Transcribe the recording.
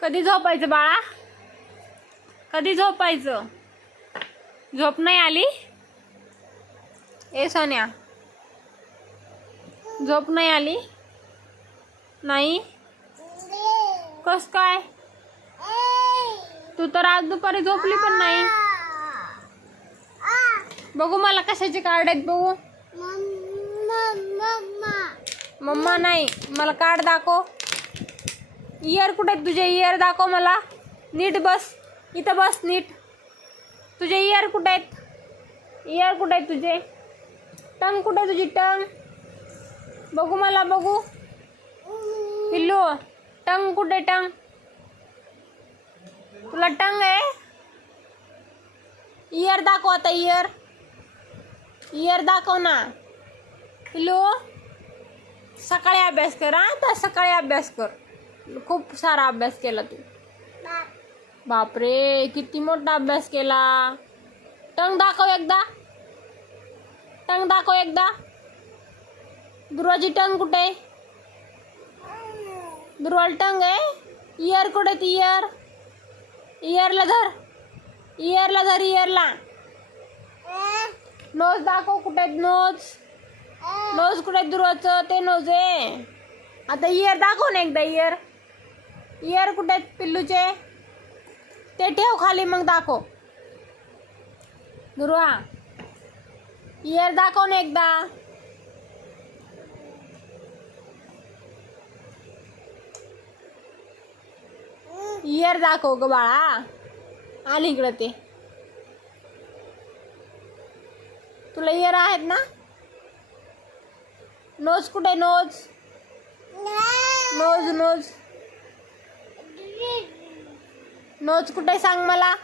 कधी झोपायचं बाळा? कधी झोपायचं? झोप नाही आली? ए सोन्या, झोप नाही आली? नाही? कस काय? तू तर आज दुपारी झोपली पण नाही. बघू मला कशाचे कार्ड आहेत बघू. मम्मा नाही, मला कार्ड दाखव. इयर कुठे आहेत तुझे? इयर दाखव मला. नीट बस, इथं बस नीट. तुझे इयर कुठे आहेत? इयर कुठे आहेत तुझे? टंग कुठे तुझी? टंग बघू मला, बघू. पिल्लू, टंग कुठे? टंग तुला टंग आहे? इयर दाखव आता. इयर, इयर दाखव ना पिल्लू. सकाळी अभ्यास कर. आता सकाळी अभ्यास कर. खूप सारा अभ्यास केला तू. बापरे, किती मोठा अभ्यास केला. टंग दाखव एकदा. टंग दाखव एकदा. दुर्वाची टंग कुठे? दुर्वाल टंग आहे. इयर कुठे? ती इयर, इयरला धर. इयरला धर, इयरला. नोज दाखव कुठे? नोज, नोज कुठे? दुर्वाचं ते नोज आहे. आता इयर दाखव ना एकदा. इयर, इयर कुठे आहेत पिल्लूचे? ते ठेव खाली, मग दाखव. दुर्वा, इयर दाखव ना एकदा. इयर दाखव ग बाळा. आली इकडं ते. तुला इयर आहेत ना? नोज कुठे? नोज, नोज, नोज, नोज कुठे सांग मला.